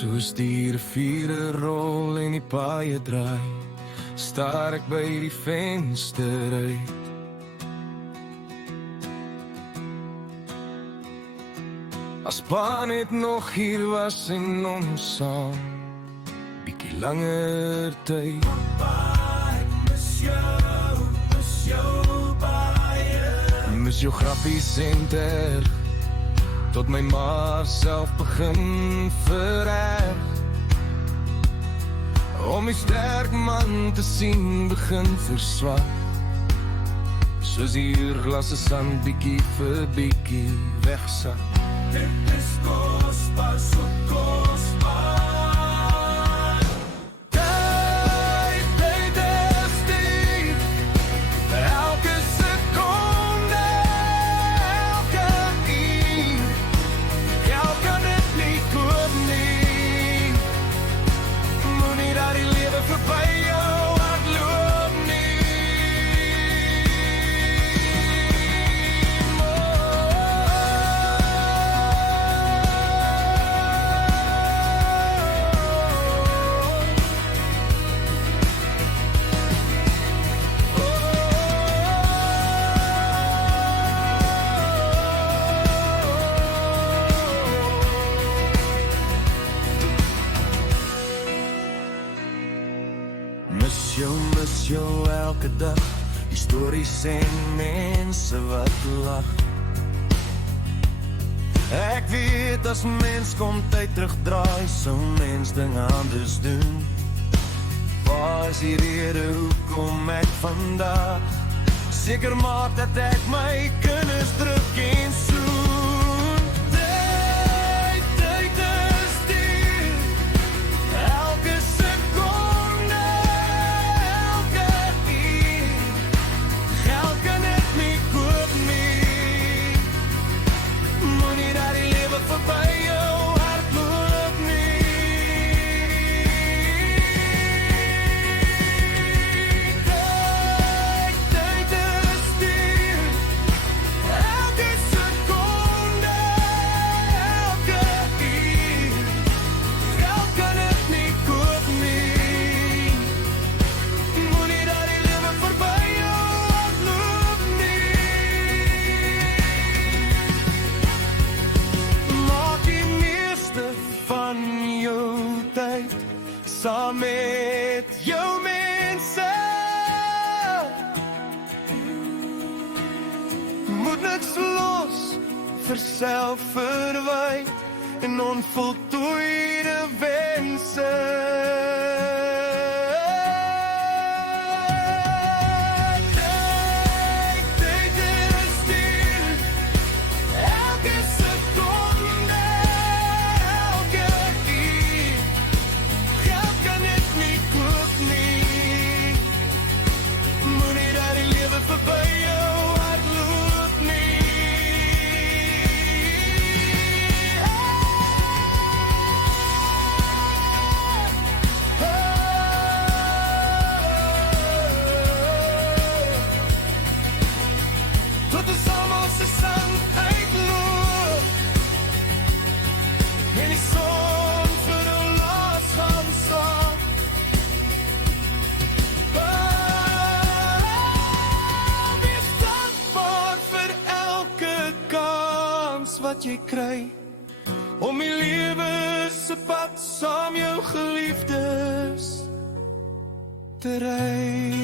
Soos die riviere rol en die paaie draai, staar ek by die venster uit. As pa net nog hier was en ons saam, bietjie langer tyd. Papa, ek mis jou baie. Mis jou grappies en terg, tot my ma self begin vererg. Om die sterk man te sien begin verswak, soos die uurglasse sand bietjie vir bietjie wegsak. Dit is kosbaar, so kosbaar. Tyd is dier, elke sekonde, elke uur. Jou kan dit nie koop nie. Moenie dat die lewe verby jou hardloop nie. Mis jou elke dag, stories en mense wat lag. Ek weet as mens kom tyd terugdraai, sou mens dinge anders doen. Waar is die rede hoekom ek vandag seker maak dat ek my kinders druk en soen. Tyd is dier, elke sekonde, elke uur. Geld kan dit nie koop nie. Moenie dat die lewe verby jou hardloop nie. Tyd is dier, elke sekonde, elke uur. Geld kan dit nie koop nie. Moenie dat die lewe verby jou hardloop nie. Maak die meeste van jou tyd saam met jou mense. Moet niks los vir selfverwyte en onvoltooide wense. Tyd is dier, elke sekonde, elke uur. Geld kan dit nie koop nie. Moenie dat die lewe verby jou hardloop nie. Tot ons almal se sang uitloop en die son vir ons laat gaan saam. Wees dankbaar vir elke kans wat jy kry om die lewe se pad saam jou geliefdes te ry.